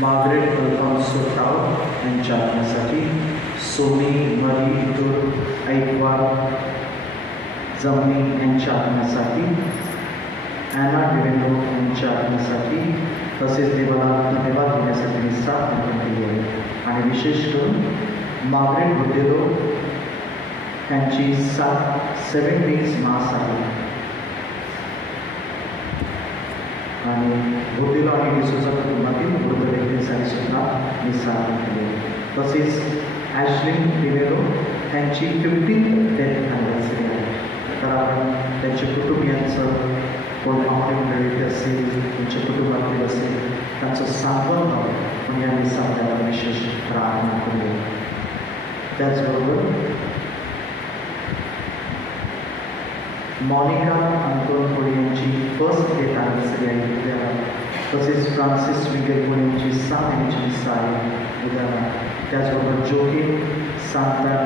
Margaret Alphonso टाव यांच्या आत्म्यासाठी, Sony मरी दूर ऐकवार जमनी यांच्या आत्म्यासाठी, ॲना डिवेनो यांच्या आत्म्यासाठी, तसेच देवाला धन्यवाद देण्यासाठी मी साथ अर्पण केली आहे. आणि विशेष करून मार्गरेट बुद्धेलो यांची 7 डेज मास आहे. आणि बुद्धेलो आणि डिसोजा कुटुंबातील वृद्ध व्यक्तींसाठी सुद्धा मी साथ केली. तसेच ॲशलिन डिवेलो यांची 50th डेथ ॲनिव्हर्सरी आहे. तर आपण त्यांच्या कुटुंबियांचं कोण ऑपरेट असेल, त्यांच्या कुटुंबातील असेल, त्यांचं सांत्वन म्हणून या निसर्गाला विशेष प्रार्थना केली. त्याचबरोबर मॉनिका अंतोन कोळी यांची 1st डेथ ॲनिव्हर्सरी आहे. तसेच फ्रान्सिस मिगेल मुनींची 6 महिन्याची मिसा आहे उद्याला. त्याचबरोबर जोकिन सांता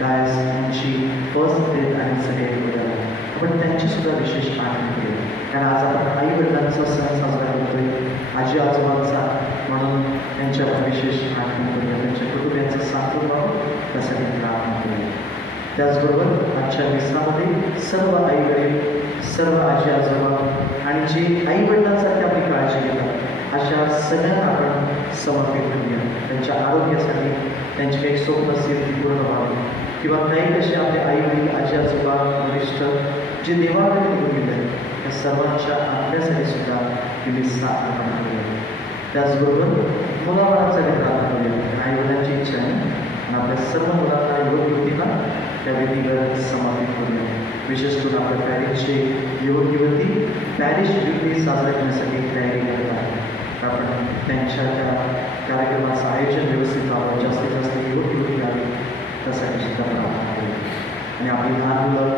डायस यांची फर्स्ट डेट आणि सेकंड उद्याला. आपण त्यांचीसुद्धा विशेष आठवण केली, कारण आज आपण आई वडिलांचा सण साजरा करतोय, आजी आजोबांचा, म्हणून त्यांच्या विशेष आठवण करूया, त्यांच्या कुटुंबियांचं सांत्वन व्हावं त्यासाठी प्रार्थना करूया. त्याचबरोबर आजच्या मिसामध्ये सर्व आई वडील, सर्व आजी आजोबा आणि जे आई वडिलांसाठी आपली काळजी घेतात अशा सगळ्यांना आपण समर्पित करूया. त्यांच्या आरोग्यासाठी त्यांची काही स्वप्न असतील ती पूर्ण व्हावी, किंवा काही कसे आपले आई वडील, आजी आजोबा, वरिष्ठ जे देवाकडे निघून गेले आहेत त्या सर्वांच्या आपल्यासाठी सुद्धा ही मिसा आपण करूया. त्याचबरोबर मुलाबाळांसाठी प्रार्थना करूया. आई वडिलांची इच्छा आहे आणि आपल्या सर्व मुलांना युवक युवतींना त्या विधीवर समर्पित करूया. विशेष करून आपल्या पॅरिसचे युवक युवती पॅरिस ड्युटी साजरा करण्यासाठी तयारी करत आहेत. आपण त्यांच्या त्या कार्यक्रमाचं आयोजन व्यवस्थित व्हावं, जास्तीत जास्त युवक युवती यावी त्यासाठी सुद्धा प्रार्थना करूया. आणि आपली लहान मुलं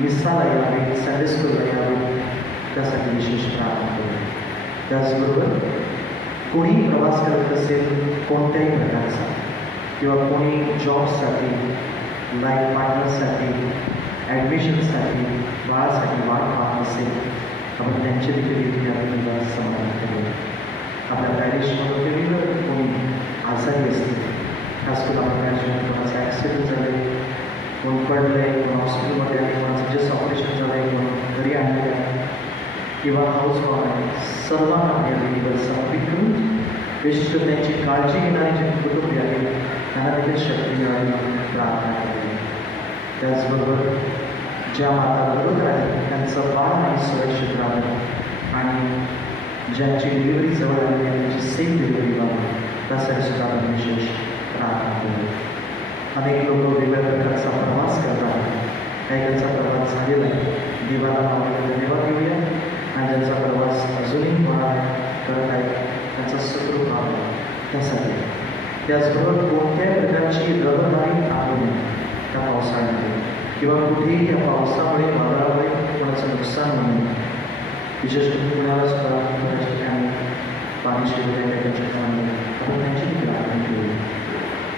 मिसाला यावी, संडे स्कूलला यावी त्यासाठी विशेष प्रार्थना करूया. त्याचबरोबर कोणी प्रवास करत असेल कोणत्याही प्रकारचा, किंवा कोणी जॉबसाठी, लाईफ पार्टनरसाठी, ॲडमिशनसाठी, बाळासाठी वाट पाहत असेल, आपण त्यांचे देखील विद्यार्थ्यांना समाधान करूया. आपल्या पॅरिसमध्ये वेगवेगळं कोणी आजारी असतील, खास करून आपल्या पॅरिसमध्ये कोणाचा ॲक्सिडेंट झाले, कोण पडलं आहे, कोण हॉस्पिटलमध्ये आहे, कोणाचं जस्ट ऑपरेशन झालं आहे, कोण घरी आणले आहे, किंवा हाऊस वाफ आहे, सर्वांना आपल्या विधीवर समर्पित करून विशिष्ट त्यांची काळजी घेणारी जे कुटुंबीय आहेत त्यांना देखील शक्ती मिळावी प्रार्थना करूया. त्याचबरोबर ज्या माता बरोबर आहेत त्यांचं बाळ आणि सुरक्षित राहावं, आणि ज्यांची डिलिव्हरी जवळ आली आहे त्यांची सेफ डिलिव्हरी व्हावी त्यासाठी सुद्धा आपण विशेष प्रार्थना करूया. अनेक लोक वेगवेगळ्या प्रकारचा प्रवास करतात, काही त्यांचा प्रवास झालेला आहे, देवाला मागूया, धन्यवाद देऊया, आणि ज्यांचा प्रवास अजूनही करत आहे त्यांचा सुखरूप व्हावा त्यासाठी. त्याचबरोबर कोणत्याही प्रकारची रहदारी थांबू नये त्या पावसाळ्यामध्ये, किंवा कुठेही या पावसामुळे वादळामुळे कोणाचं नुकसान होऊ नये. विशेष करून कुणालाच त्या ठिकाणी पाणी शिरले त्या ठिकाणी आपण त्यांची प्रार्थना केली.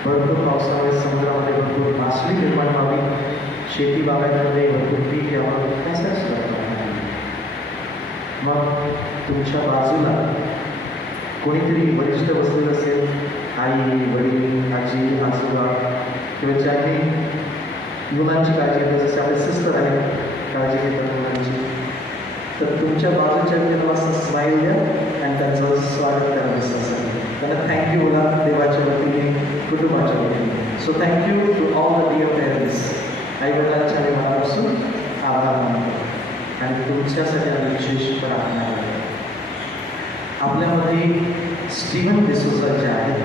भरपूर पावसामुळे समुद्रामध्ये भरपूर मासळी निर्माण व्हावी, शेती बागायतीमध्ये भरपूर पीक यावं त्यासाठी सुद्धा प्रार्थना केली. मग तुमच्या बाजूला कोणीतरी वरिष्ठ बसलेलं असेल, आई वडील, आजी आजोबा, किंवा ज्यांनी मुलांची काळजी घेतात, जसे आपले सिस्टर आहेत काळजी घेतात मुलांची, तर तुमच्या बाजूच्या व्यक्तीला असं स्माईल द्या आणि त्यांचं स्वागत करा. असं त्यांना थँक्यू बोला देवाच्या वतीने, कुटुंबाच्या वतीने. So thank you to all the dear parents. आई वडिलांच्या मनापासून आभार मानतो आणि तुमच्यासाठी आम्ही विशेष प्रार्थना करतो. आपल्यामध्ये स्टीवन डिसूजा जे आहेत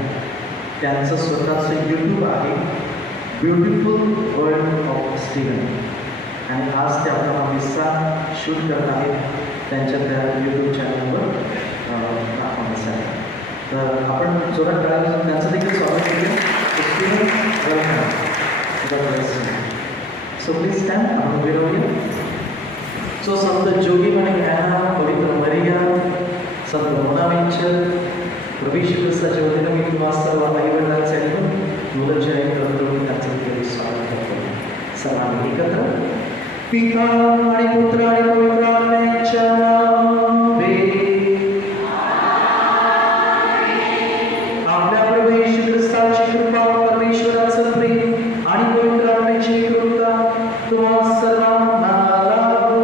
त्यांचं स्वतःचं यूट्यूब आहे, ब्युटिफुल वर्ल्ड ऑफ स्टीवन, आणि आज ते आपला मिसा शूट करत आहेत त्यांच्या त्या यूट्यूब चॅनलवर दाखवण्यासाठी. तर आपण जोरात कळायला त्यांचं देखील स्वागत करूया. Steven welcome. So please stand, आपण उभे राहूया. सो संत जोगी आणि ॲना, पवित्र मरिया, संत मोनाविंचर, प्रभू येशू ख्रिस्ताच्या वतीनं मी तुम्हाला सर्व आई वडिलांसाठी मुलांच्या करून त्यांचं देखील स्वागत करतो. सर्वांनी एकत्र पिता आणि पुत्र आणि पवित्र आत्म्याच्या नावे आपल्या प्रभू येशू ख्रिस्ताची कृपा, परमेश्वराचं प्रेम आणि पवित्र आत्म्याची कृपा तुम्हा सर्वांना लाभो.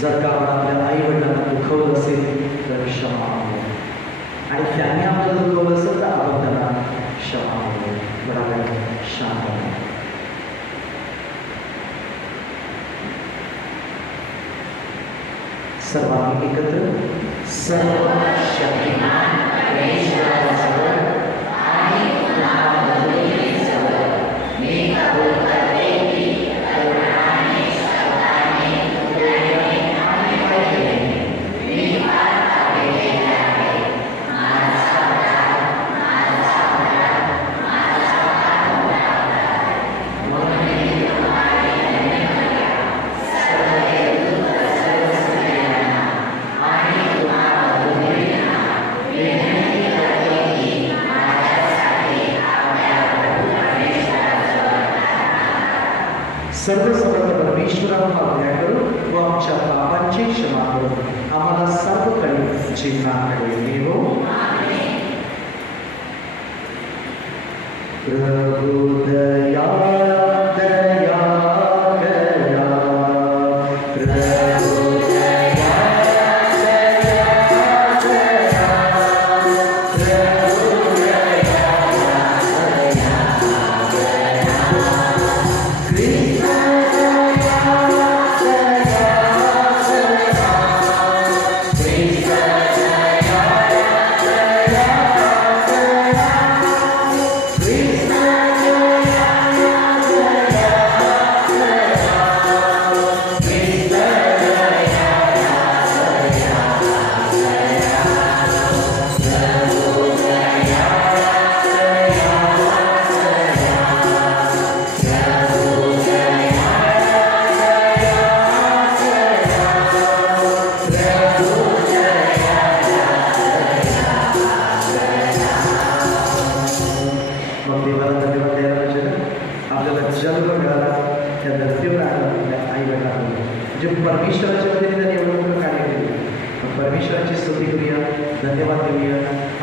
जर का आपण आपल्या आई वडिलांना दुखवलं असेल तर क्षमा मागो, आणि त्यांनी आपल्याला दुखवलं असेल तर आपण त्यांना क्षमा मागो. बरोबर, शांत. सर्वांनी एकत्र सर्व शक्तिमान परमेश्वराजवळ आणि आपल्याकडं व आमच्या पापांची क्षमा करून आम्हाला सर्वकडे जीवनाकडे नेवो. प्रभु दया दया करा. प्रभु दया दया करा. प्रभु दया दया करा. कृष्ण दया दया करा. कृष्ण दया दया करा. आपल्याला जन्म मिळाला, त्या धर्तीवर आला आपल्या आई वडिलांना जे परमेश्वराच्या वतीने त्यांनी एवढं मोठं कार्य केलं. परमेश्वराची स्तुती करूया, धन्यवाद देऊया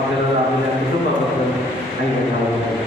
आपल्याला लाभलेल्या कुटुंबाबद्दल आई वडिलांबद्दल.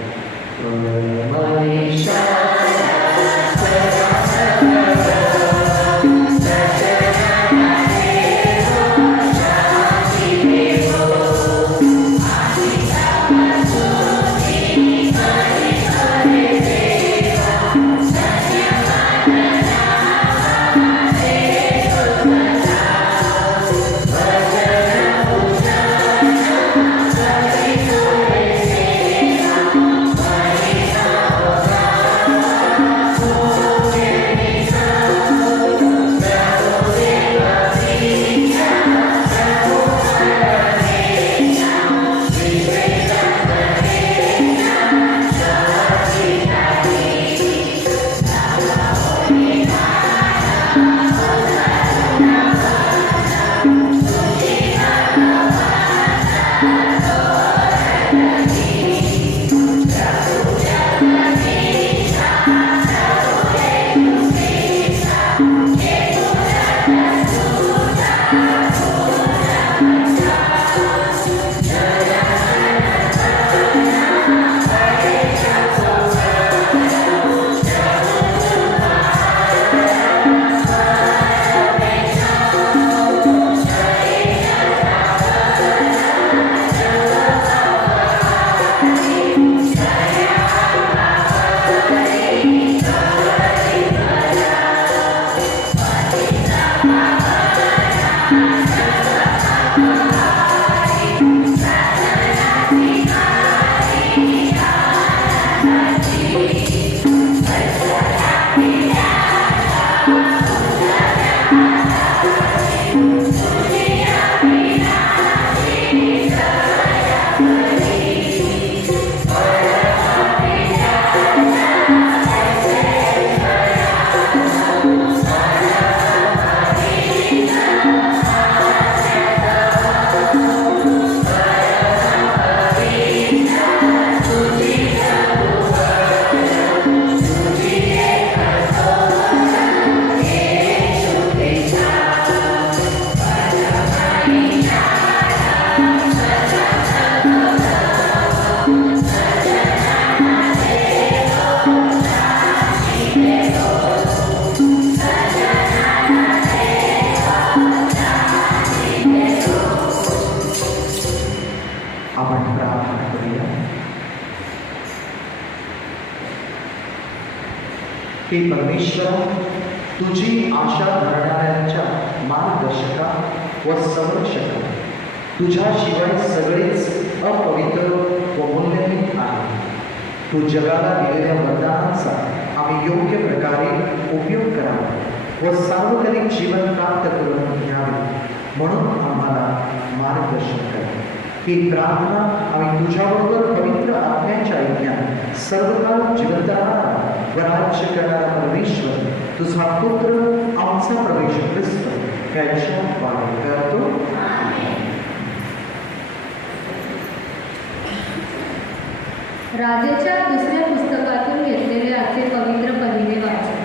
हे परमेश्वरा, तुझी आशा धरणाऱ्यांच्या मार्गदर्शका व संरक्षका, तुझ्याशिवाय सगळेच अपवित्र व मूल्यहीन आहे. तू जगाला दिलेल्या वरदानांचा आम्ही योग्य प्रकारे उपयोग करावा व सार्वजनिक जीवन प्राप्त करून घ्यावे म्हणून आम्हाला मार्गदर्शन कर. ही प्रार्थना आम्ही तुझ्याबरोबर पवित्र आत्म्याच्या ऐक्यात सर्वकाळ जिवंत राहणारा व राज्य करणारा परमेश्वर, तुझा पुत्र आमचा प्रवेश ख्रिस्त याच्या द्वारे करतो. राजेच्या दुसऱ्या पुस्तकातून घेतलेले आजचे पवित्र पहिले वाचन.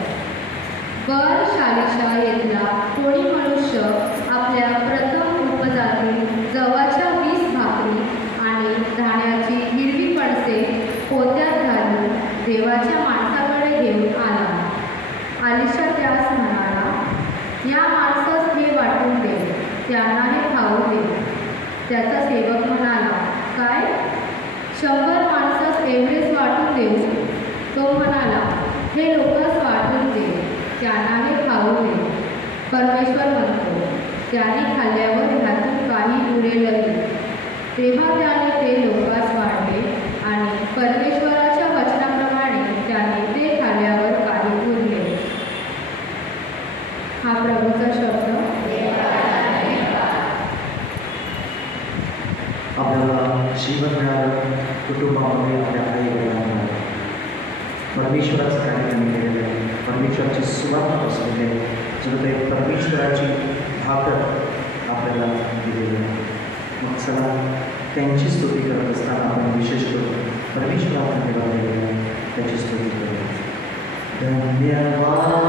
वर शालिशा येथला कोणी मनुष्य आपल्या प्रथम उपजातील जवाच्या 20 भाकरी आणि धान्याची हिरवी पणसे पोत्यात घालून देवाच्या माणसाकडे घेऊन आला. आलिशा त्यास म्हणाला, या माणसास हे वाटून दे, त्यांना हे खाऊ दे. त्याचा सेवक म्हणाला, काय 100 माणसास एवढेच वाटून देऊ? तो म्हणाला, हे लोकांस वाटून दे, त्यांना हे खाऊ दे. परमेश्वर म्हणतो, त्याने खाल्ल्यावर ह्यातून काही उरेलही. तेव्हा त्याने ते लोकांस वाढले आणि परमेश्वराच्या वचनाप्रमाणे त्याने ते खाल्ल्यावर काही उरले. हा प्रभूचा शब्द. आपल्याला जीवन मिळालं, कुटुंबामध्ये आपल्या आई वडिलांना परमेश्वराचं कार्यक्रम केलेलं आहे. परमेश्वराची सुवार्ता बसलेली आहे. जर ते परमेश्वराची भाकर आपल्याला दिलेली आहे. मग चला त्यांची स्तुती करत असताना आपण विशेष करून परमेश्वराचा धन्यवाद दिलेला आहे, त्याची स्तुती करूया. धन्यवाद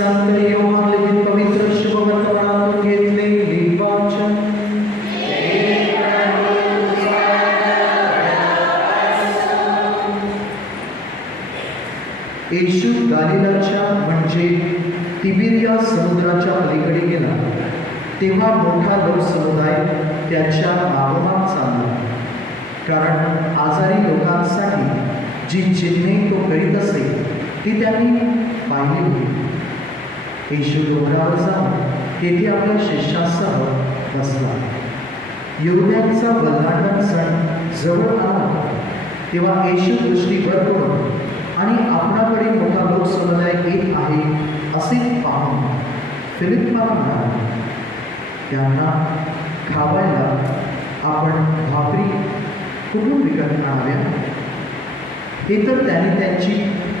संत योहान लिखित पवित्र शुभवर्तमानातून घेतलेले वाचन. येशू गालिलाच्या म्हणजे तिबिरिया समुद्राच्या पलीकडे गेला. तेव्हा मोठा लोकसमुदाय त्याच्या मागोमाग चालला, कारण आजारी लोकांसाठी जी चिन्हे तो करीत असे ती त्यांनी पाहिली होती. येशू डोंगरावर जाऊन तेथे आपल्या शिष्यासह बसला. यहुद्यांचा बलिदान सण जवळ आला. तेव्हा येशू दृष्टी वर करून आणि आपणाकडे मोठा लोकसमुदाय येत आहे असे पाहून फिलिप्पाला म्हणाला, त्यांना खावायला आपण भाकरी कुठून विकत आणाव्या? हे तर त्यांनी त्यांची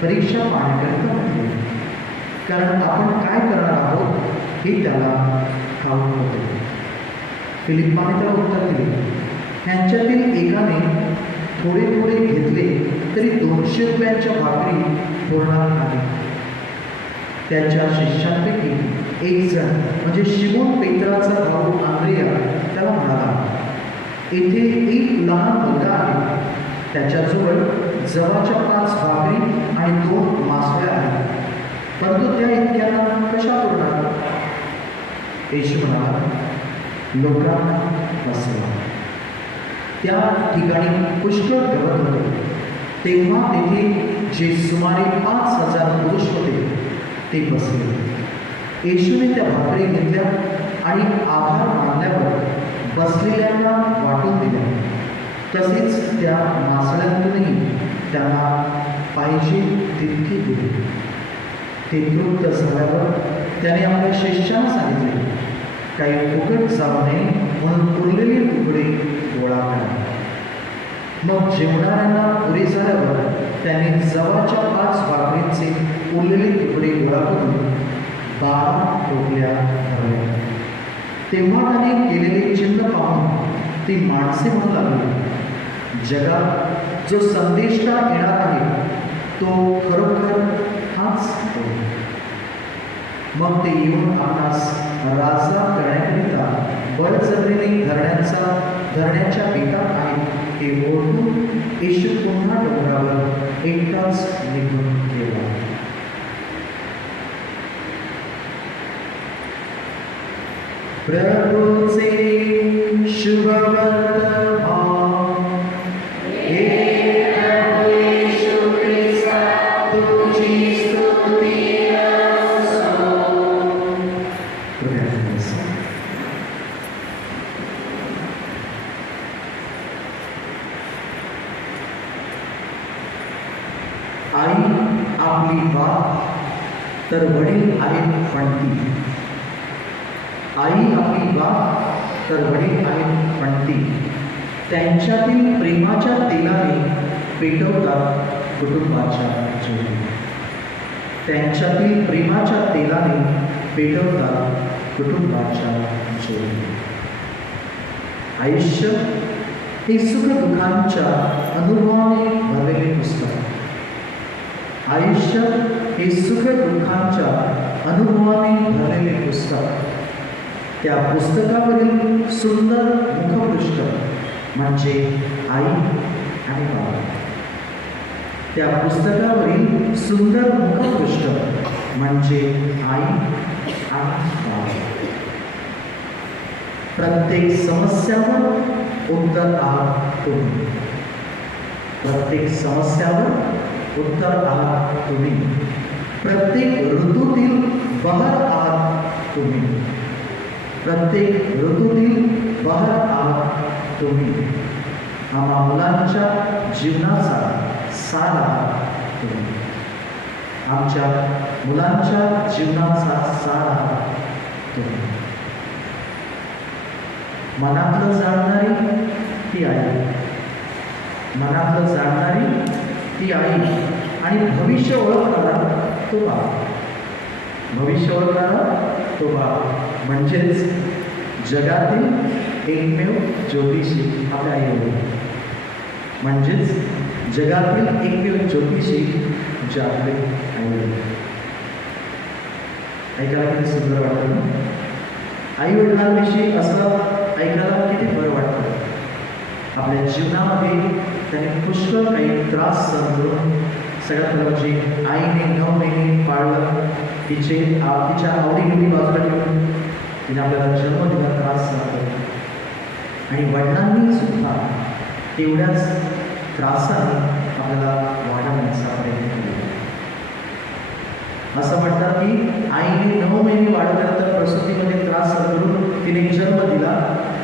परीक्षा पाहण्याकरिता म्हटले, कारण आपण काय करणार आहोत हे त्याला ठाऊक होते. फिलिप्पाने त्याला उत्तर दिले, ह्यांच्यातील एकाने थोडे थोडे घेतले तरी 200 रुपयांच्या भाकरी पुरणार नाही. त्याच्या शिष्यांपैकी एक जण म्हणजे शिमोन पेत्राचा भाऊ आंद्रेया त्याला म्हणाला, येथे एक लहान मुलगा आहे, त्याच्याजवळ जवळच्या 5 भाकरी आणि 2 मासळ्या आहेत, परंतु त्या इतक्यांना कशा पुरणार? येशू म्हणाला, लोकांना बसवा. त्या ठिकाणी पुष्कळ गवत होते. तेव्हा तेथे जे सुमारे 5000 पुरुष होते ते बसले. येशूने त्या भाकरी घेतल्या आणि आभार मानल्यावर बसलेल्यांना वाटून दिल्या. तसेच त्या मासळ्यांतूनही त्यांना पाहिजे तितकी दिली. ते तृप्त झाल्यावर त्याने आपल्या शिष्यांना सांगितले, काही फुकट जाऊ नये म्हणून उरलेले तुकडे गोळा करा. मग जेवणाऱ्यांना पुरे झाल्यावर त्याने जवळच्या 5 भाकरींचे उरलेले तुकडे गोळा करून 12 टोपल्या भरल्या. तेव्हा त्याने केलेले चिन्ह पाहून ती माणसे म्हणू लागली, जगात जो संदेष्टा येणार आहे तो खरोखर हाच तो. मग ते येऊन आपणास राजा करण्याकरिता बळजबरीने धरण्याच्या बेतात आहेत हे ओळखून येशू पुन्हा डोंगरावर एकटाच निघून गेला. प्रभूचे शुभवर्तमान. आई आपली बात तर वडील आहेत फणती. आई आपली बात तर वडील आहेत फणती. त्यांच्यातील प्रेमाच्या तेलाने पेटवतात कुटुंबाच्या ज्योती. त्यांच्यातील प्रेमाच्या तेलाने पेटवतात कुटुंबाच्या ज्योती. आयुष्य हे सुखदुःखांच्या अनुभवाने भरलेले पुस्तक. आयुष्य हे सुखदुःखांच्या अनुभवाने भरलेले पुस्तक. त्या पुस्तकावरील सुंदर मुखपृष्ठ म्हणजे आई आणि बाबा. त्या पुस्तकावरील सुंदर मुखपृष्ठ म्हणजे आई आणि बाबा. प्रत्येक समस्यावर उत्तर आहात तुम्ही. प्रत्येक समस्यावर उत्तर आहात तुम्ही. प्रत्येक ऋतूतील बहर आहात तुम्ही. प्रत्येक ऋतूतील बहर आहात तुम्ही. आम्हा मुलांच्या जीवनाचा सार आहात तुम्ही. आमच्या मुलांच्या जीवनाचा सार आहात तुम्ही. मनातलं जाणणारी ती आई. मनातलं जाणणारी ती आई आणि भविष्य ओळखणारा तो बाप. भविष्य ओळखणारा तो बाप म्हणजेच जगातील एकमेव ज्योतिषी आपल्या आई वडील. म्हणजेच जगातील एकमेव ज्योतिषी जे आपले आई वडील. ऐकायला किती सुंदर वाटतं ना. आई वडिलांविषयी असं ऐकायला किती बरं वाटतं. आपल्या जीवनामध्ये त्याने पुष्कळ काही त्रास सहन करून सगळ्यात म्हणजे आईने 9 महिने पाळलं, तिच्या आवडीनिवडी बाजूला ठेवून तिने आपल्याला जन्म दिला, त्रास सहन केला. आणि वडिलांनी सुद्धा तेवढ्याच त्रासाने आपल्याला वाढवण्याचा प्रयत्न केला. असं म्हणतात की आईने 9 महिने वाढवल्यानंतर प्रसूतीमध्ये त्रास सहन करून तिने जन्म दिला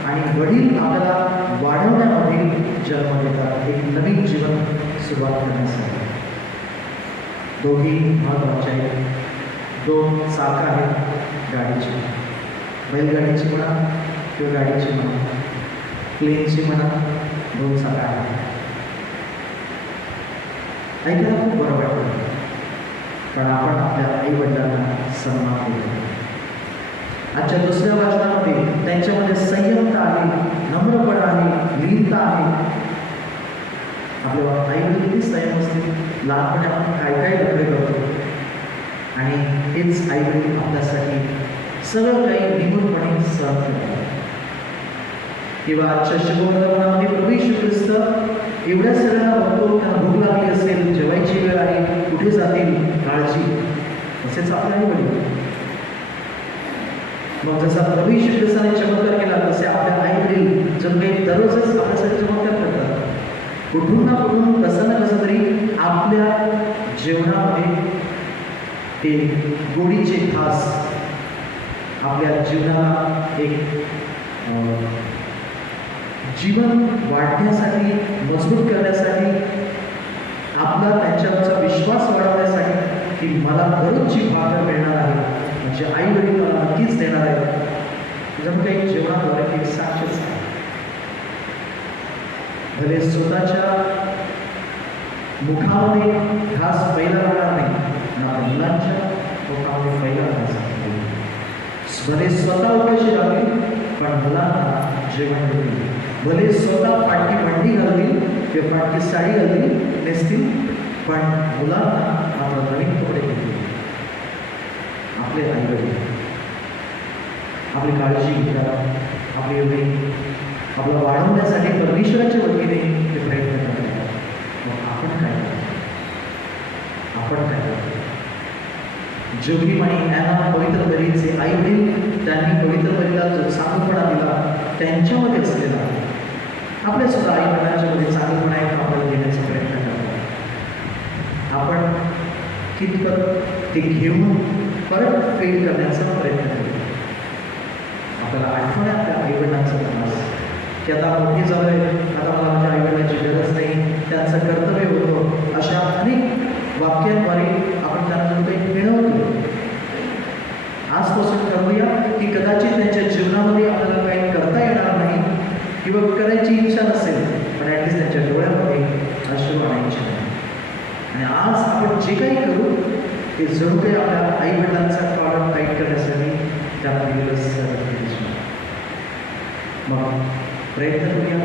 आणि वडील आपल्याला वाढवण्यामध्ये जन्म देतात, एक नवीन जीवन सुरुवात करण्यासाठी. दोघी महत्त्वाचे आहेत. 2 चाकं आहेत गाडीची, बैलगाडीची म्हणा किंवा गाडीची म्हणा, प्लेनची म्हणा, 2 चाकं आहेत. ऐकायला खूप बरं वाटतं, पण आपण आपल्या आईवडिलांना सन्मान देतो. आजच्या दुसऱ्या वाचनामध्ये त्यांच्यामध्ये संयमता आहे, नम्रपणा आहे, लीनता आहे. आपल्या आईवडील किती संयम असतील. लहानपणी आपण काय काय नखरे करतो आणि हेच आईवडील आपल्यासाठी सगळं काही निमूटपणे सहन करतात. किंवा आजच्या शुभवर्तमानामध्ये प्रभू येशू ख्रिस्त एवढ्या सगळ्यांना बघतो, त्यांना भूक लागली असेल, जेवायची वेळ आहे, कुठे जातील काळजी. तसेच आपल्या आईवडील. मग जसा प्रभू येशू ख्रिस्ताने चमत्कार केला तसे आपल्या आईवडील जर काही दररोजच आपल्यासाठी चमत्कार करतात. कुठून ना कुठून कसं ना कसं तरी आपल्या जीवनामध्ये ते गोडीचे घास आपल्या जीवनाला एक जीवन वाढण्यासाठी, मजबूत करण्यासाठी, आपला त्यांच्यावरचा विश्वास वाढवण्यासाठी की मला दररोजची भाकर मिळणार आहे, म्हणजे आई वडील मला नक्कीच देणार आहे. जणू काही जीवनाद्वारे एक साक्षीच आहे. भले स्वतःच्या मुखामध्ये घास पहिला राहणार नाही, ना मुलांच्या मुखामध्ये पहिला घास नाही. भले स्वतः उपाशी राहतील पण मुलांना जेवण देतील. भले स्वतः फाटकी भांडी घालतील किंवा फाटकी साडी घालतील नेसतील, पण मुलांना मात्र नवीन कपडे देतील. आपले आईवडील आपली काळजी घेतात, आपली एवढी आपलं वाढवण्यासाठी परमेश्वराच्या वतीने ते प्रयत्न करतात. मग आपण काय करतो? आपण काय करतो? जोगीम आणि ॲना पवित्र बरीचे आई वडील त्यांनी पवित्र बरीला जो चांगलपणा दिला त्यांच्यामध्ये असलेला आपल्या सुद्धा आई वडिलांच्या मध्ये चांगलपणा एक आपल्याला देण्याचा प्रयत्न करतात. आपण कितपत ते घेऊन परत फेड करण्याचा प्रयत्न करतो. आपल्याला आठवण आहे आपल्या आईवडिलांचा त्रास की आता मोठी झालं आहे, आता मला माझ्या आईवडिलांची गरज नाही, त्यांचं कर्तव्य होतं. अशा अनेक वाक्यांद्वारे आपण त्यांना काही मिळवतो. आजपासून ठरवूया की कदाचित त्यांच्या जीवनामध्ये आपल्याला काही करता येणार नाही किंवा करायची इच्छा नसेल, पण ॲटलिस्ट त्यांच्या डोळ्यामध्ये अश्रू आणायची नाही. आणि आज आपण जे काही करू ते जणू काही आपल्या आईवडिलांचा कॉलर टाईट करण्यासाठी त्यात दिलेलं मग प्रयत्न करूया.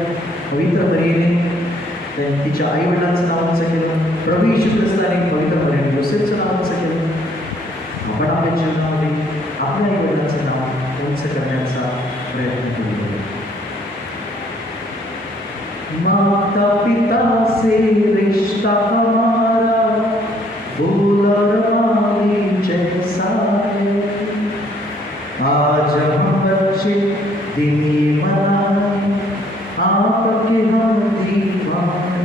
पवित्र बरीने तिच्या आईवडिलांचं नावाचं केलं, प्रभू येशू ख्रिस्ताने पवित्र बरीने योसेफचं नावाचं केलं. आपण आपल्या जीवनामध्ये आपल्या आईवडिलांचं नाव उंच करण्याचा प्रयत्न करूया. माता पिता से रिश्ता हमारा फूल और माली जैसा है, आज हम बच्चे दिनी मनाए आपके हम दीवाने.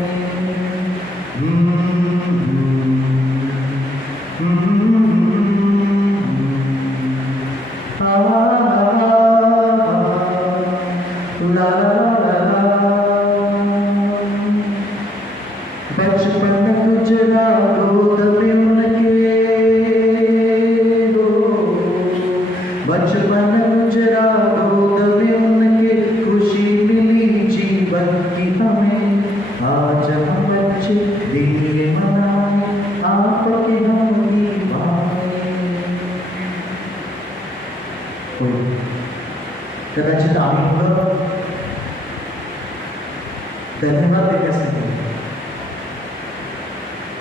बचपन गुजरा गोद में उनके, बचपन गुजरा गोद में उनके, खुशी मिली जीवन की हमें, आज हम बच्चे दिल मनाए आपके हम दीवाने. कदाचित आम्ही मुलं धन्यवाद देण्यासाठी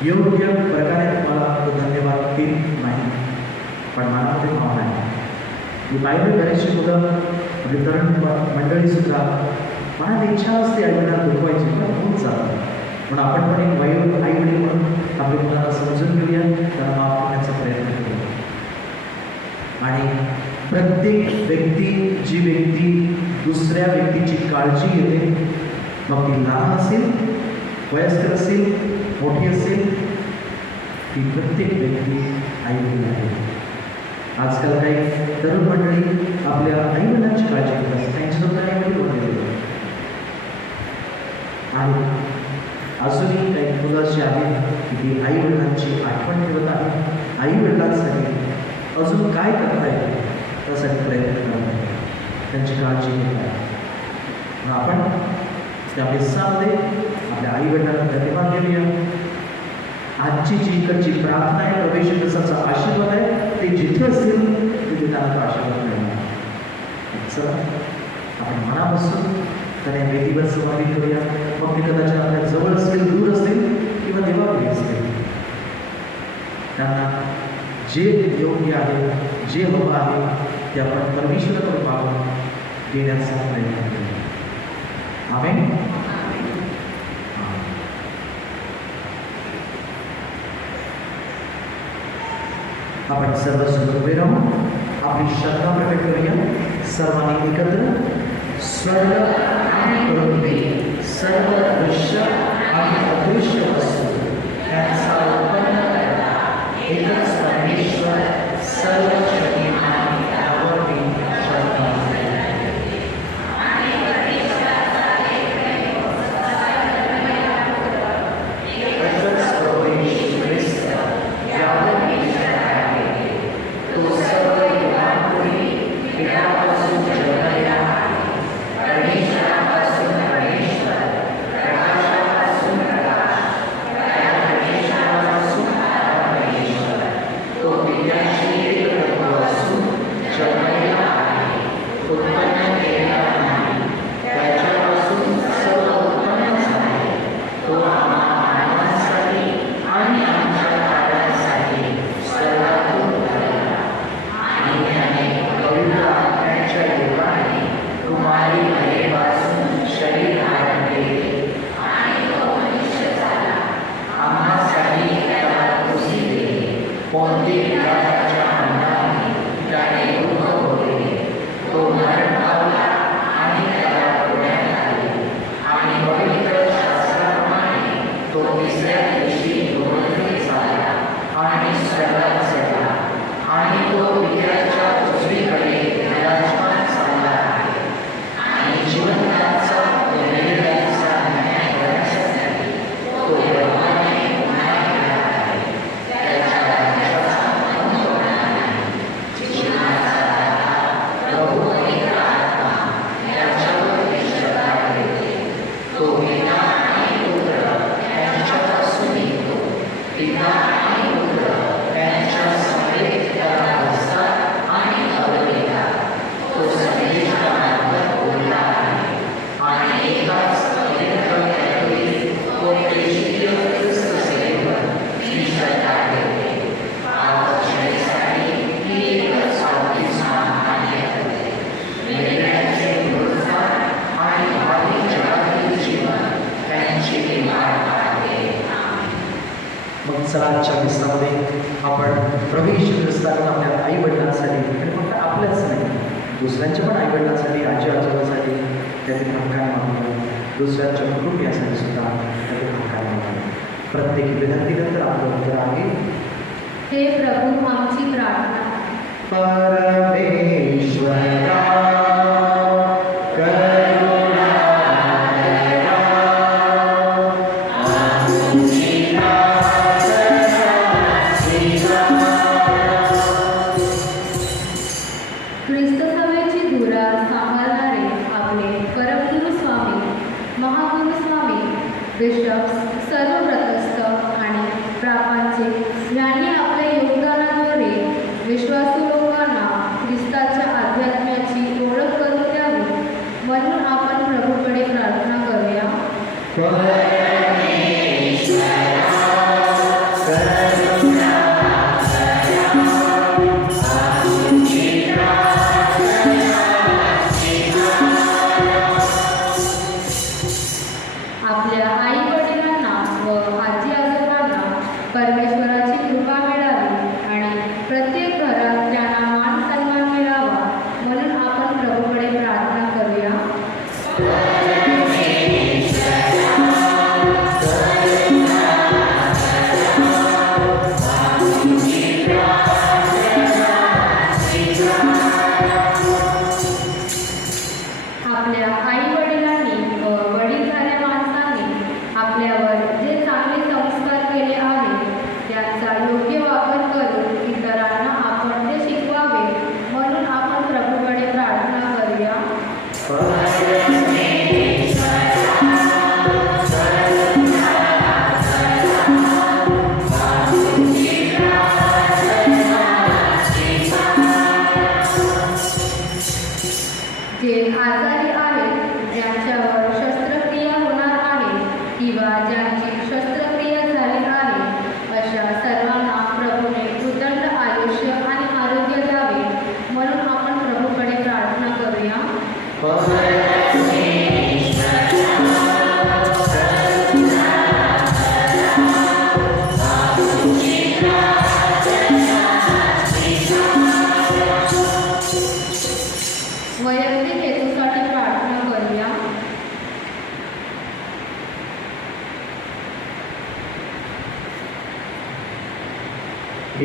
योग्य प्रकारे तुम्हाला तो धन्यवाद देत नाही, पण मनामध्ये भावना मी पाहिलं बरेचशी मुलं आपली तरुण मंडळीसुद्धा मनात इच्छा असते आईवडिलांना दुखवायची पण होऊन जातं. म्हणून आपण पण एक आई वडील म्हणून आपल्या मुलांना समजून घेऊया, त्यांना माफ करण्याचा प्रयत्न करूया. आणि प्रत्येक व्यक्ती जी व्यक्ती दुसऱ्या व्यक्तीची काळजी घेते, मग ती लहान असेल, वयस्कर असेल, मोठी असेल, ती प्रत्येक व्यक्ती आईवडील आहे. आजकाल काही तरुण मंडळी आपल्या आईवडिलांची काळजी घेतात, त्यांची सुद्धा आईवडील बनलेले आणि अजूनही काही मुलं अशी आहेत की ती आईवडिलांची आठवण ठेवत आहेत, आईवडिलांसाठी अजून काय करता येईल त्यासाठी प्रयत्न करत आहेत, त्यांची काळजी घेत आहे. आपण त्या हिस्सामध्ये आपल्या आईवडिलांना धन्यवाद देऊया. आजची जी इकडची प्रार्थना आहे, प्रवेश दिवसाचा आशीर्वाद आहे, ते जिथे असतील तिथे त्यांना तो आशीर्वाद मिळणार. चला आपण मनापासून त्यांना वेदीवर समावित करूया. मग ते कदाचित आपल्या जवळ असतील, दूर असतील किंवा देवाकडे असतील, त्यांना जे योग्य आहे, जे हवं आहे ते आपण परमेश्वराकडे मागून देण्याचा प्रयत्न करूया. आमेन. आपण सर्व समोर उभे राहून आपली श्रद्धा प्रकट करूया. सर्वांनी एकत्र स्वर्ग आणि पृथ्वी, सर्व दृश्य आणि अदृश्य वस्तू यांचा उत्पन्न करता एकच परमेश्वर सर्व शक्तिमान यावर मी श्रद्धा सणाच्या दिवसामध्ये आपण प्रवेश करताना आपल्या आईवडिलांसाठी आणि फक्त आपल्याच नाही, दुसऱ्यांच्या पण आईवडिलांसाठी, आजी आजोबासाठी त्यातील हक्काने मागतो, दुसऱ्यांच्या कुटुंबियासाठी सुद्धा त्यातील हक्काने मागतो. प्रत्येक विनंतीनंतर आपलं उत्तर आहे, हे प्रभू आमची प्रार्थना. परमेश्वरा बिशप सर्व व्रतस्थ आणि प्रापांचे यांनी आपल्या योगदानाद्वारे विश्वासू लोकांना ख्रिस्ताच्या आध्यात्म्याची ओळख करून द्यावी, म्हणून आपण प्रभूकडे प्रार्थना करूया.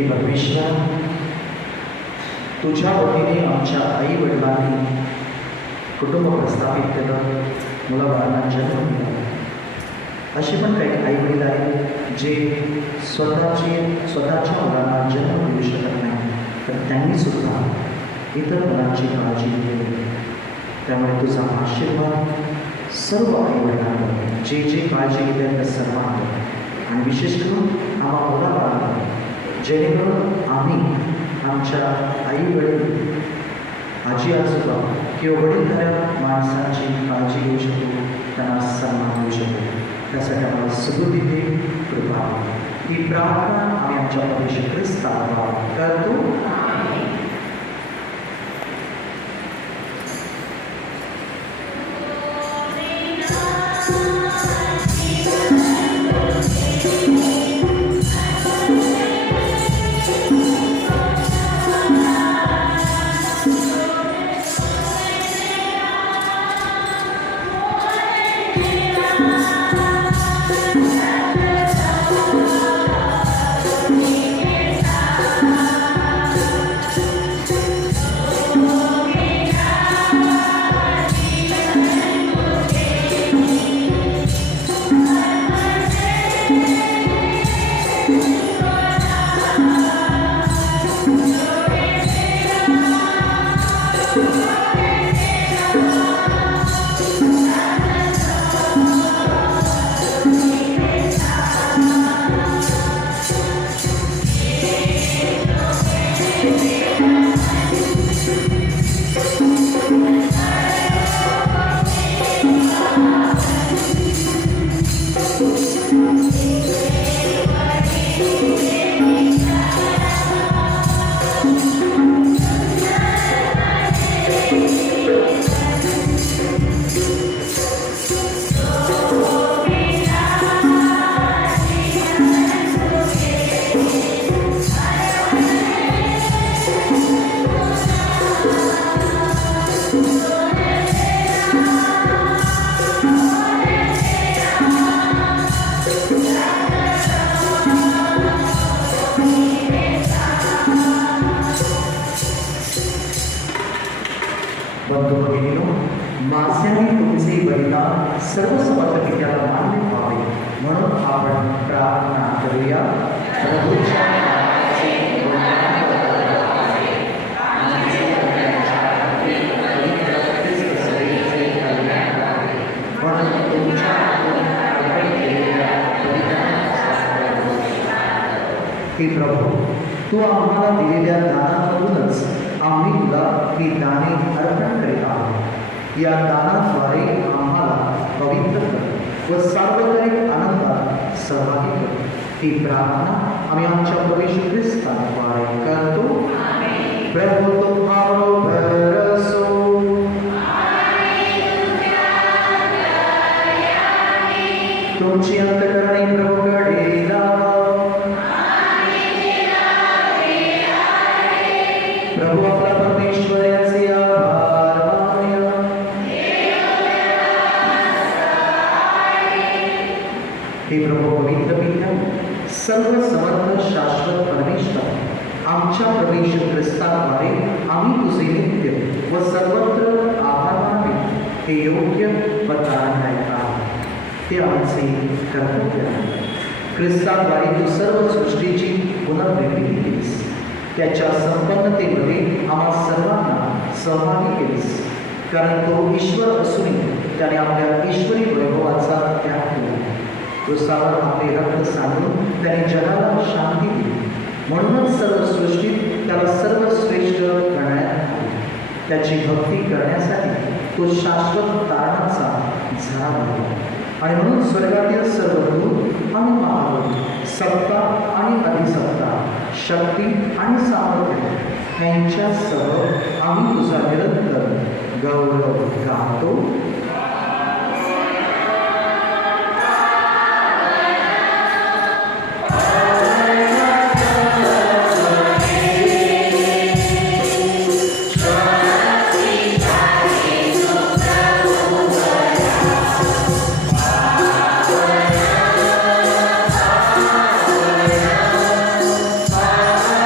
हे परमेश्वर, तुझ्या वतीने आमच्या आई वडिलांनी कुटुंब प्रस्थापित केलं, मुलाबाळांना जन्म दिला. असे पण काही आई वडील आहेत जे स्वतःच्या मुलांना जन्म देऊ शकत नाही, तर त्यांनी सुद्धा इतर मुलांची काळजी घेतली. त्यामुळे तुझा आशीर्वाद सर्व आई वडिलांवर, जे जे काळजी घेतात त्या सर्वांवर, आणि विशेष करून आम्हा मुलाबाळांवर, जेणेकरून आम्ही आमच्या आई वडील, आजी आजोबा किंवा वडीलधाऱ्या माणसांची काळजी घेऊ शकू, त्यांना सन्मान देऊ शकू. त्यासाठी आम्हाला सुबुद्धी दे, कृपा. ही प्रार्थना आम्ही आमच्या प्रभू येशू ख्रिस्ताद्वारे करतो. माझ्याने तुमचे बलिदान सर्व समर्थ पित्याला मान्य व्हावे, म्हणून आपण प्रार्थना करूया. प्रभूच्या नावाचे गुणगान करावे, म्हणून तुमच्या हे प्रभू, तू आम्हाला दिलेल्या दानामधूनच आम्ही तुला ही दाने अर्पण करीत आहोत. या दानाद्वारे आम्हाला पवित्र कर व सार्वजनिक आनंदात सहभागी कर. ही प्रार्थना आम्ही आमच्या प्रभू येशू ख्रिस्ताद्वारे करतो. प्रभु तुम्हारो भरोसो, तुमची अंतःकरणे प्रभूकडे लावा. प्रभू आपला परमेश्वर याचे आभार मानूया. हे प्रभू पवित्र पिता, सर्व समर्थ शाश्वत परमेश्वर, आमच्या प्रभू येशू ख्रिस्ताद्वारे आम्ही तुझे नित्य व सर्वत्र आभार मानावे हे योग्य व तारणदायक आहे. ते आमचे कर्तव्य आहे. ख्रिस्ताद्वारे तू सर्व सृष्टीची पुनर्निर्मिती केलीस. त्याच्या संपन्नतेमध्ये आम्हा सर्वांना सहभागी केलीस. कारण तो ईश्वर असूनही त्याने आपल्या ईश्वरी वैभवाचा त्याग केला. क्रूसावर आपले रक्त सांडून त्याने जगाला शांती दिली. म्हणूनच सर्व सृष्टीत त्याला सर्वश्रेष्ठ गणण्यात आले. त्याची भक्ती करण्यासाठी तो शाश्वत तारणाचा झरा बनला. आणि म्हणून स्वर्गातील सर्व दूत आणि महादूत, सत्ता आणि अधिसत्ता, शक्ती आणि सामर्थ्य यांच्यासह आम्ही तुझा निरंतर गौरव गातो. Amen.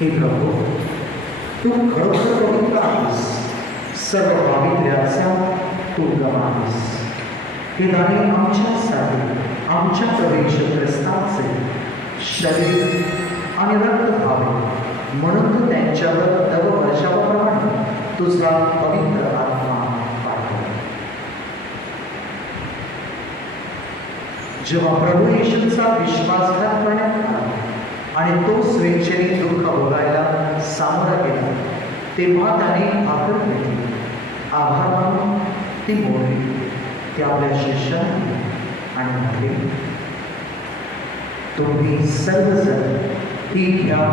हे प्रभू, तू खरोखर पवित्र आहेस, सर्व पावित्र्याचा तू गमा आहेस. हे दाणे आमच्यासाठी आमच्या प्रवेश ख्रिस्ताचे शरीर आणि रक्त व्हावे म्हणून तू त्यांच्यावर तव वर्षावाप्रमाणे तुझा पवित्र आत्मा पाठव. जेव्हा प्रभू येशूंचा विश्वासघात करण्यात आला आणि तो स्वेच्छेने दुःख भोगायला सामोरा गेला, तेव्हा त्याने भाकर घेतली, आभार मानून ती मोडली, ती आपल्या शिष्यांना आणि म्हटले, तुम्ही सर्वजण ही घ्या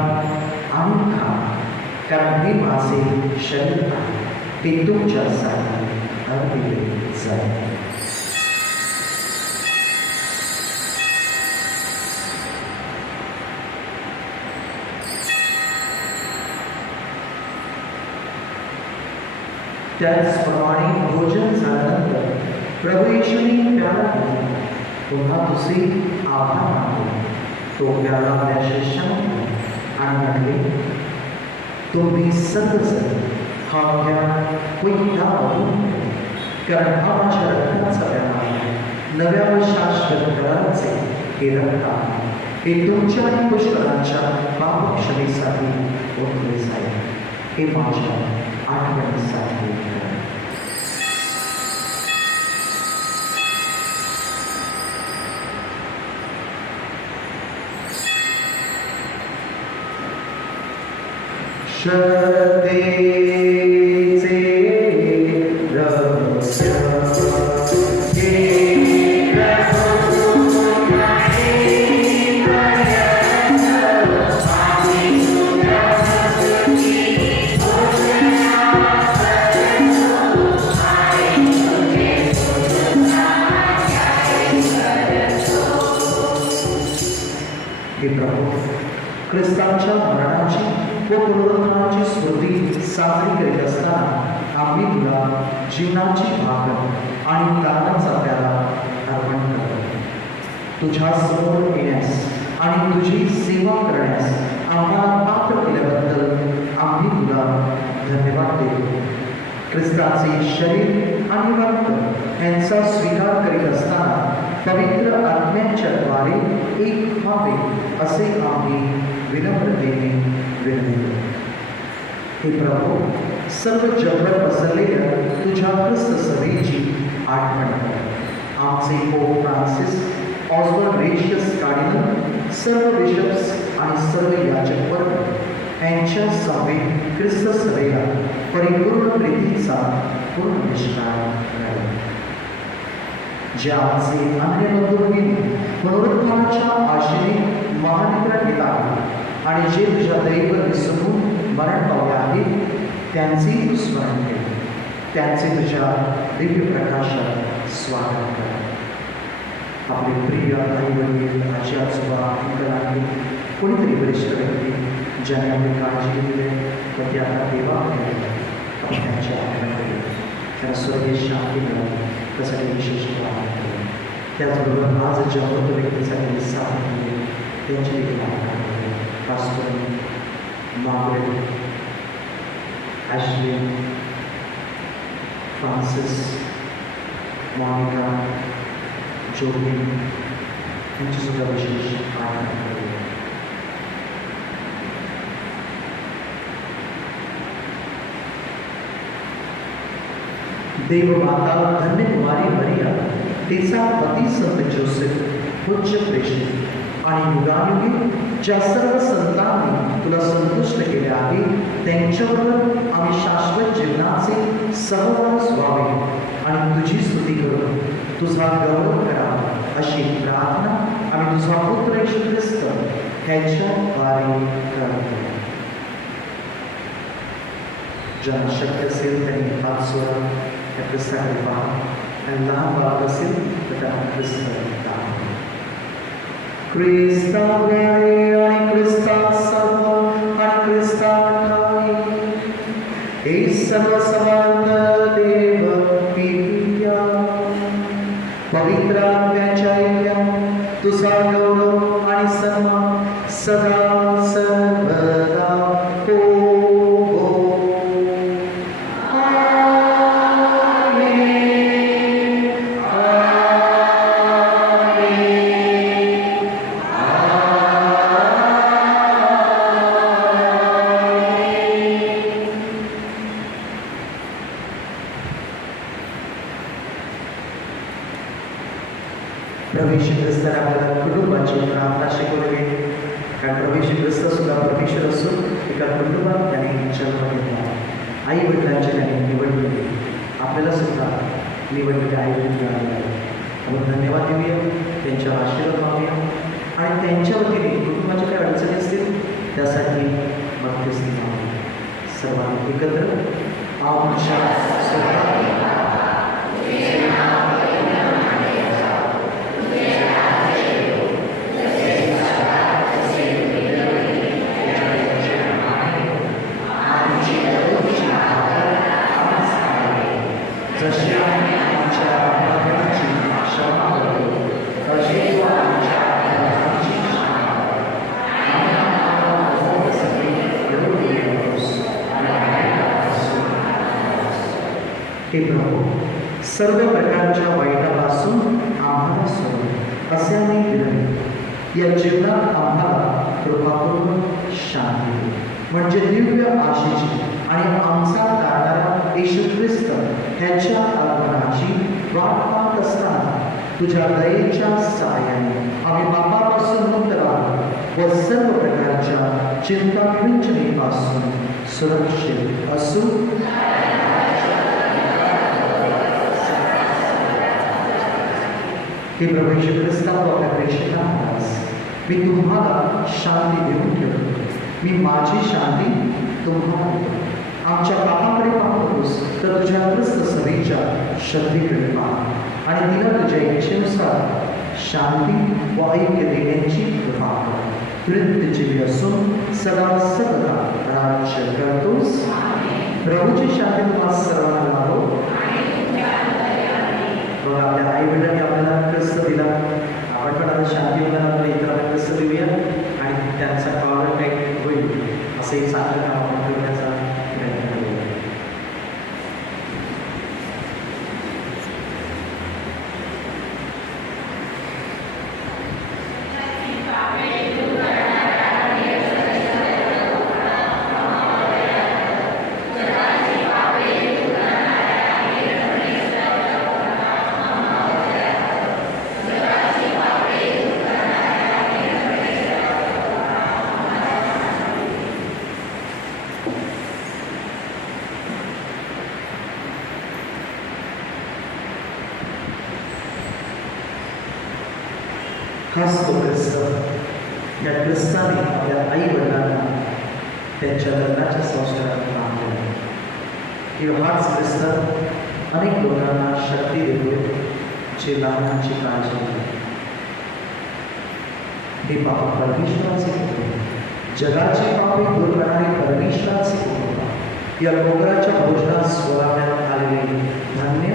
आणि खा, कारण हे माझे शरीर आहे, ते तुमच्यासाठी अर्पिले जाईल. त्याचप्रमाणे भोजन झाल्यानंतर प्रभू येशूने प्याला घेतला, पुन्हा दुसरी आभार मानले, तो प्याला आपल्या शिष्यांना आणि म्हटले, तुम्ही सर्वजण हा घ्या व यामधून प्या, कारण हा माझ्या रक्ताचा प्याला आहे, नव्या व शाश्वत कराराचे हे रक्त आहे, हे तुमच्या आणि पुष्कळांच्या पापक्षमेसाठी ओतले जाईल. हे माझ्या आठवणीसाठी करा. श्रद्धेचे रहस्य ख्रिस्तांच्या मरणाची व पुनरुत्थानाची स्मृती साजरी करीत असताना आम्ही तुला जीवनाची भाकर आणि तारणाचा प्याला अर्पण करतो. तुझ्या समोर येण्यास आणि तुझी सेवा करण्यास आम्हाला पात्र केल्याबद्दल आम्ही तुला धन्यवाद देतो. ख्रिस्ताचे शरीर आणि रक्त यांचा स्वीकार करीत असताना पवित्र आत्म्याच्या द्वारे एक व्हावे असे आम्ही विनम्रतेने विनंती. हे प्रभू, सर्व जगभर पसरलेल्या तुझ्या ख्रिस्त सभेची आठवण कर. आमचे pope Francis, Osbert ratios cardinal, सर्व बिशप्स आणि सर्व याजक वर्ग यांच्या समवेत ख्रिस्त सभेला परिपूर्ण प्रीतीचा पूर्ण निष्कार करा. जे आमचे अन्य बंधूंनी पुनरुत्थानाच्या आशेने महानगरात गेला आणि जे तुझ्या दयेवर विसरून मरण पावले आहेत, त्यांचे तू स्मरण केले, त्यांचे तुझ्या दिव्य प्रकाशात स्वागत कर. आपले प्रिय आई वडील, आजी आजोबा, अंकल, कोणीतरी वरिष्ठ व्यक्ती ज्याने आपली काळजी घेतली व ते आता देवा आपण त्यांची आठवण केली, त्यांना स्वर्गीय शांती मिळाली त्यासाठी विशेष प्रार्थना केली. त्याचबरोबर आज ज्या मृत व्यक्तीसाठी साथ केली त्यांची देखील आठवण केली. खास करून मार्गरेट, ॲश्ली, फ्रान्सिस, मॉनिका, जोगी यांची सुद्धा विशेष आठवण केली. देवमाता धन्य कुमारी मरिया, तिचा पती संत जोसेफ, उच्च प्रेषित आणि युगायुगी ज्या सर्व संतांनी तुला संतुष्ट केले आहे, त्यांच्याबरोबर आम्ही शाश्वत जीवनाचे सहवास व्हावे आणि तुझी स्तुती करून तुझा गौरव करावा अशी प्रार्थना आम्ही तुझा पुत्र येशू ख्रिस्त ह्याच्याद्वारे करतो. ज्यांना शक्य असेल त्यांनी हात सोडा, त्या ख्रिस्ताकडे पहा आणि लहान बाळग असेल तर त्यांना ख्रिस्ताकडे पहा. ख्रिस्ताद्वारे आणि ख्रिस्तात सर्व आणि ख्रिस्तात ठाई हे सर्व समर्थ देव पित्या पवित्र आत्म्याच्या ऐक्यात तुझा गौरव आणि सन्मान सदा सर्वदा येशू ख्रिस्ताने आपल्याला कुटुंबाची प्रार्थना शिकवली आहे. कारण प्रभू येशू ख्रिस्त सुद्धा परमेश्वर असून एका कुटुंबात त्याने जन्म घेतला. आई वडिलांची त्याने निवड केली. आपल्याला सुद्धा निवडलेले आई वडील मिळाले आहे. आपण धन्यवाद देऊया, त्यांच्यावर आशीर्वाद मागूया आणि त्यांच्या वतीने कुटुंबाच्या काही अडचणी असतील त्यासाठी मध्यस्थी मागूया. सर्वांनी एकत्र आमच्या हे प्रभू, सर्व प्रकारच्या वाईटापासून आम्हाला सोड असे आम्ही विनंती. या जीवनात आम्हाला कृपापूर्ण शांती म्हणजे दिव्य आशीष आणि आमचा काढणारा येशू ख्रिस्त ह्याच्या आगमनाची वाट पाहत असताना तुझ्या दयेच्या सहाय्याने आम्ही पापापासून मुक्त राहू व सर्व प्रकारच्या चिंता विवंचनेपासून सुरक्षित असू. हे प्रभू येशू ख्रिस्ता, आपल्या प्रेषकांना मी तुम्हाला शांती देऊन ठेवतो. मी माझी शांती तुम्हाला देतो. आमच्या पापाकडे पाहतोस तर तुझ्या ख्रिस्त सभेच्या शक्तीकडे पाहा आणि तिला तुझ्या इच्छेनुसार शांती व ऐक्य देण्याची कृपा कर. कृत्य जीवी असून सदा सर्वदा राज्य करतोस. प्रभूची शांती तुम्हाला सर्वांना लाभो. बघा, आपल्या आई वडिलांनी आपल्याला ख्रिस्त दिला. आपण पण आता शांती वगैरे इतरांना ख्रिस्त देऊया आणि त्यांचा कॉलर काही होईल असं एक चांगलं काम आपण करण्याचा प्रयत्न करूया. हाच तो ख्रिस्त. या ख्रिस्ताने आपल्या आई वडिलांना त्यांच्या लग्नाच्या संस्कारात आणले. किंवा हाच ख्रिस्त अनेक लोकांना शक्ती देतो जे लहानांची काळजी घेतात. हे पाप परमेश्वराचे होते. जगाचे पापे दूर करणारे परमेश्वराचे होते. या डोंगराच्या भोजनात स्वरावण्यात आलेले धन्य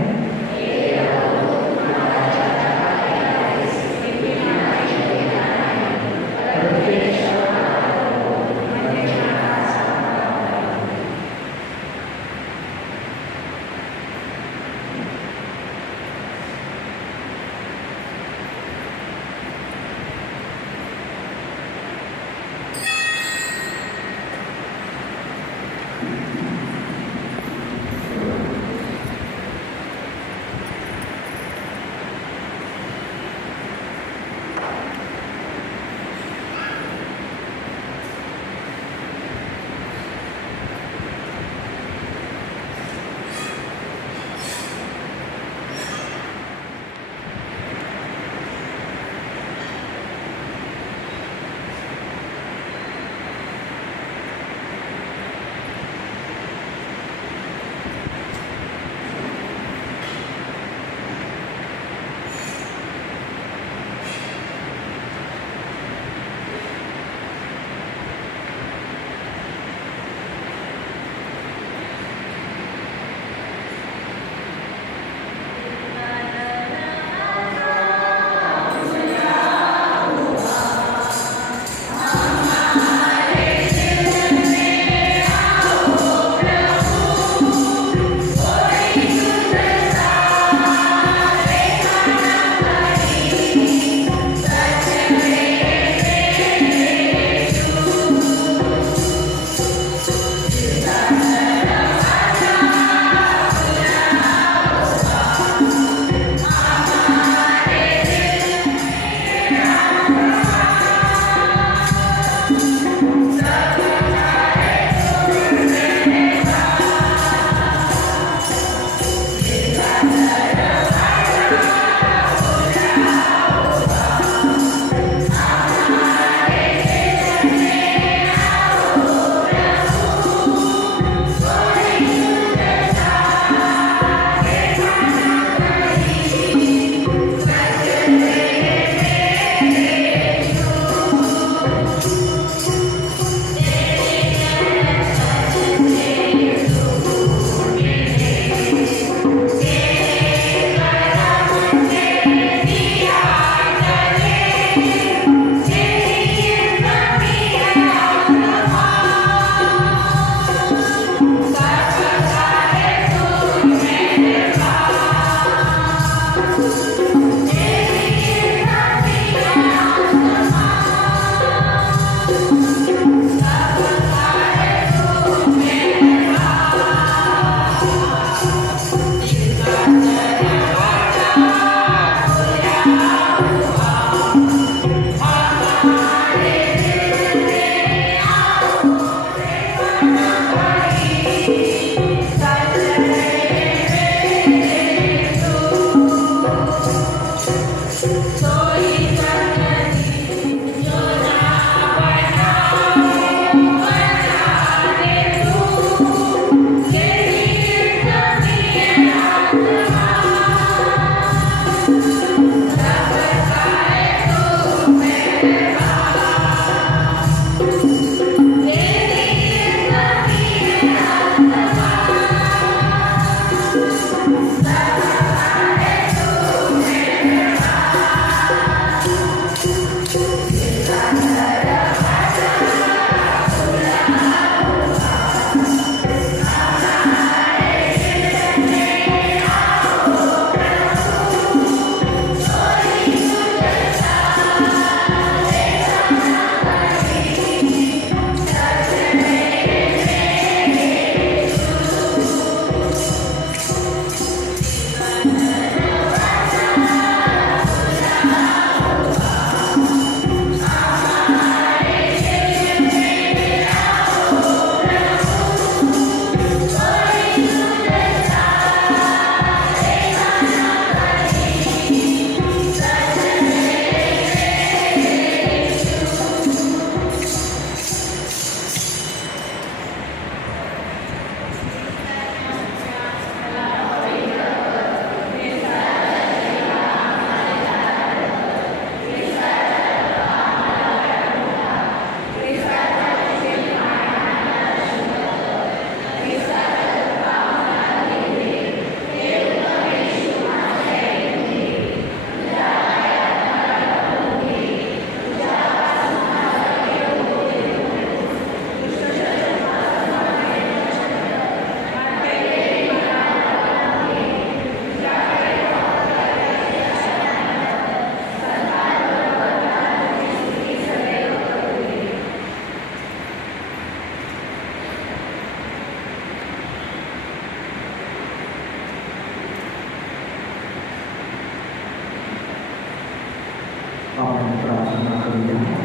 प्रार्थना करूया.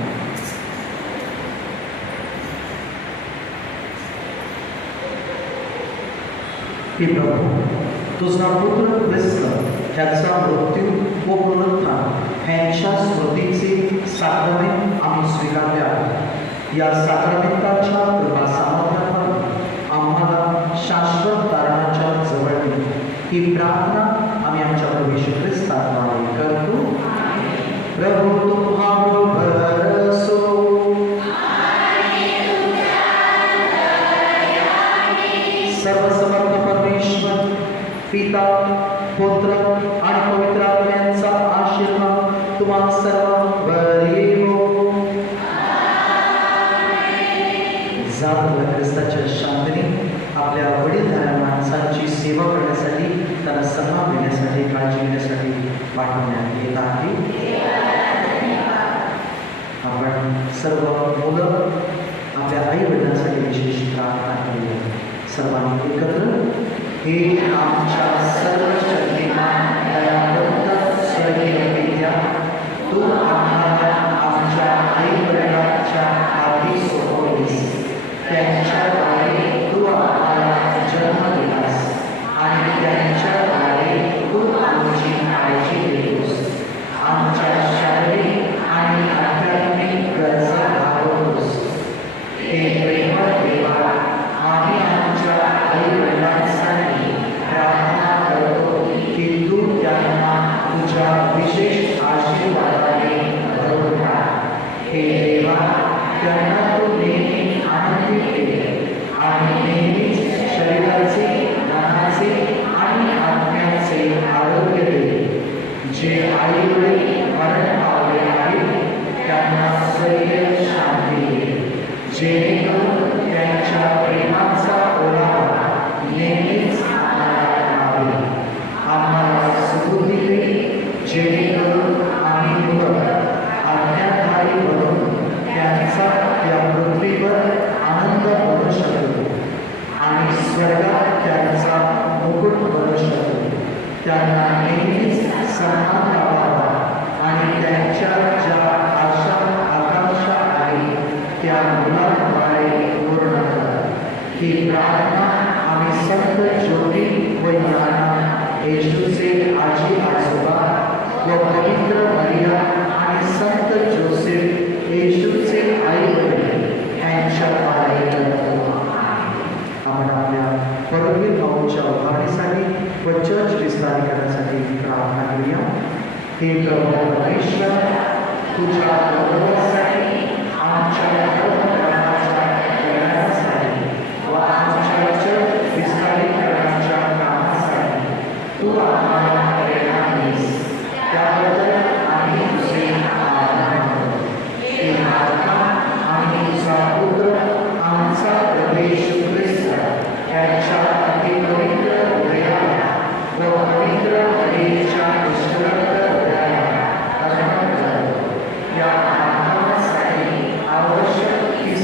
हे प्रभू, तुझा पुत्र ख्रिस्त ह्याचा मृत्यू व पुनरुत्थान ह्यांच्या स्मृतीचे साक्रमेंट आम्ही स्वीकारले आहे. या साक्रमेंटाच्या कृपा सामर्थ्यावर आम्हाला शाश्वत तारणाच्या जवळ नेऊ. ही प्रार्थना आम्ही आमच्या प्रभू येशू ख्रिस्ताद्वारे करतो. प्रभू तुम्हाबरोबर असो. सर्वसमर्थ परमेश्वर पिता, पुत्र आणि पवित्र आत्म्यांचा आशीर्वाद तुम्हा सर्वांवर येवो. जात ख्रिस्ताच्या शांतीने आपल्या वडीलधाऱ्या माणसांची सेवा करण्यासाठी, त्यांना सन्मान देण्यासाठी, काळजी घेण्यासाठी पाठवण्यात येत आहे. आपण सर्व मुलं आपल्या आई वडिलांसाठी विशेष प्रार्थना करूया. सर्वांनी एकत्र. हे आमच्या सर्व शक्तिमान दयावंत स्वर्गीय पित्या, तू आम्हाला आमच्या आई वडिलांच्या आधी सोपवलीस. त्यांच्याद्वारे तू आम्हाला जन्म दिलास आणि त्यांच्याद्वारे तू आमची काळजी घेतोस. आमच्या शारीरिक आणि आध्यात्मिक गरजा भागवतोस. हे प्रेमळ देवा, आम्ही आमच्या आई वडिलांसाठी प्रार्थना करतो की तू त्यांना तुझ्या विशेष आशीर्वादाने भरून टाक. हे देवा, त्यांना तू नेहमी आनंदी केले आणि नेहमीच शरीराचे, मनाचे आणि आत्म्याचे आरोग्य दे. जे आई वडील मरण पावले आहेत त्यांना स्वर्गीय शांती दे. जेणेकरून त्यांच्या प्रेमाचा ओलावा नेहमीच आम्हाला. आम्हाला सुबुद्धी दे, जेणेकरून आम्ही निवड आज्ञाधारी बनून त्यांचा या पृथ्वीवर आनंद बनू शकतो आणि स्वर्गात त्यांचा मुकुट बनू शकतो. त्यांना नेहमीच सन्मान लावावा आणि त्यांच्या ज्या आशा आकांक्षा आहेत त्या मुलांद्वारे पूर्ण करा. ही प्रार्थना आम्ही संत ज्योती व याना, येशूचे आजी आजोबा व पवित्र मरिया आणि संत जोसेफ, येशूचे आई वडील यांच्याद्वारे करतो. आपण आपल्या परमवीर भाऊच्या उभारणीसाठी व चर्च विस्तारीकरणासाठी प्रार्थना करूया. हे प्रभू परमेश्वर, तुझ्या गौरवासाठी, आमच्या धर्मकर्माच्या कल्याणासाठी व आमच्या चर्च विस्तारीकरणाच्या कामासाठी तू आम्हाला प्रेरणा देस. त्याबद्दल आम्ही तुझे आभार मानतो. हे माता, आम्ही तुझा पुत्र, आमचा प्रभू येशू ख्रिस्त याच्या अतिपवित्र हृदयाला व पवित्र हृदयाच्या निष्कलंक हृदयाला अर्पण करतो. या मानवासाठी आवश्यक ती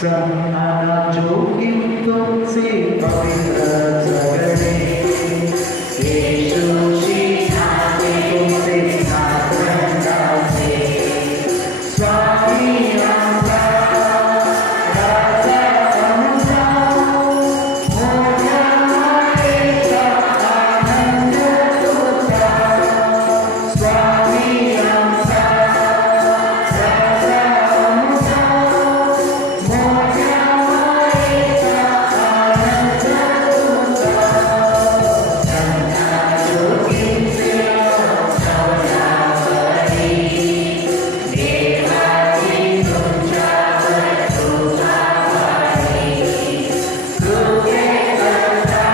सम्माना जोगी तुमसे पवित्र जगणे येशूची नावे तुमचे नाथन गाते स्वामी आमचा राजा आमचा मोठ्या मायेचा आनंद तुझा स्वामी आमचा राजा आमचा मोठ्या मायेचा आनंद तुझा संता जोगींचे सवनावरी देवाची तुमच्यावर कृपा व्हावी कृपे करता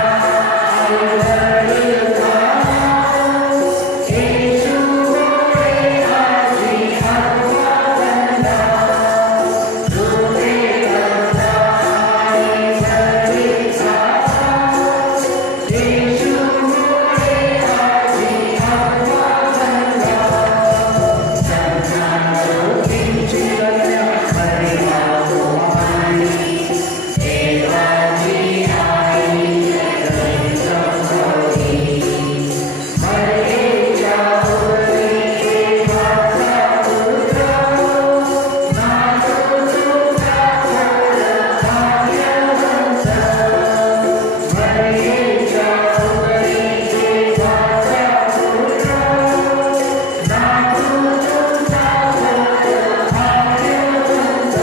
आयुर्वरी येशू मोरे आजी आत्मा बंदा कृपे करता आयुर्वरी येशू मोरे आजी आत्मा बंदा संता जोगींची कन्या मरिया कुमारी देवाची आई जगदीचा गौरी मरेच्या उदरी देवाचा पुत्र नाथ तुझा थोर भाग्यवंत मरेच्या उदरी देवाचा पुत्र नाथ तुझा थोर भाग्यवंत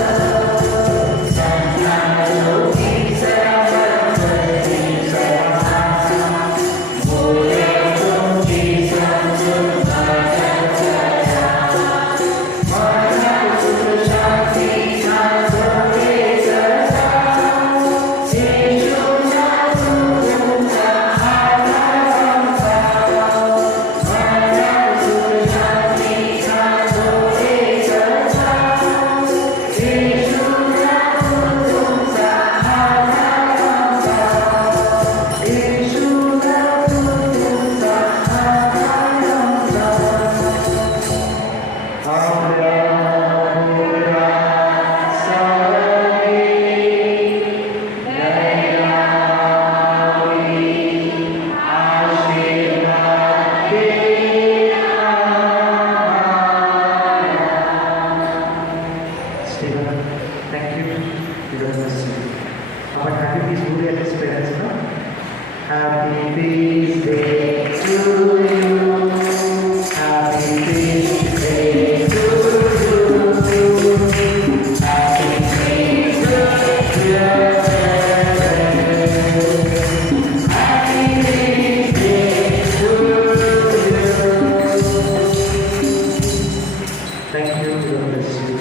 संता जोगींचा गणपती समासा बोले तुमची समजून माझ्या चरा मला सुख शांतीचा जोडे करता येशूचा तुमचा आधार आमचा मला सुख शांतीचा जोडे करता येशूचा तुमचा आधार आमचा येशूचा तुमचा आधार आमचा आपल्या मुला सावरी दयावी आशीर्वाद दे Stephen, thank you. God bless you. Our happy peace day at his parents, no? Happy peace day to you. Happy peace day to you. Happy peace day, dear parents. Happy peace day to you. Thank you. God bless you.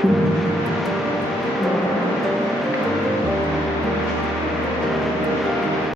Thank you.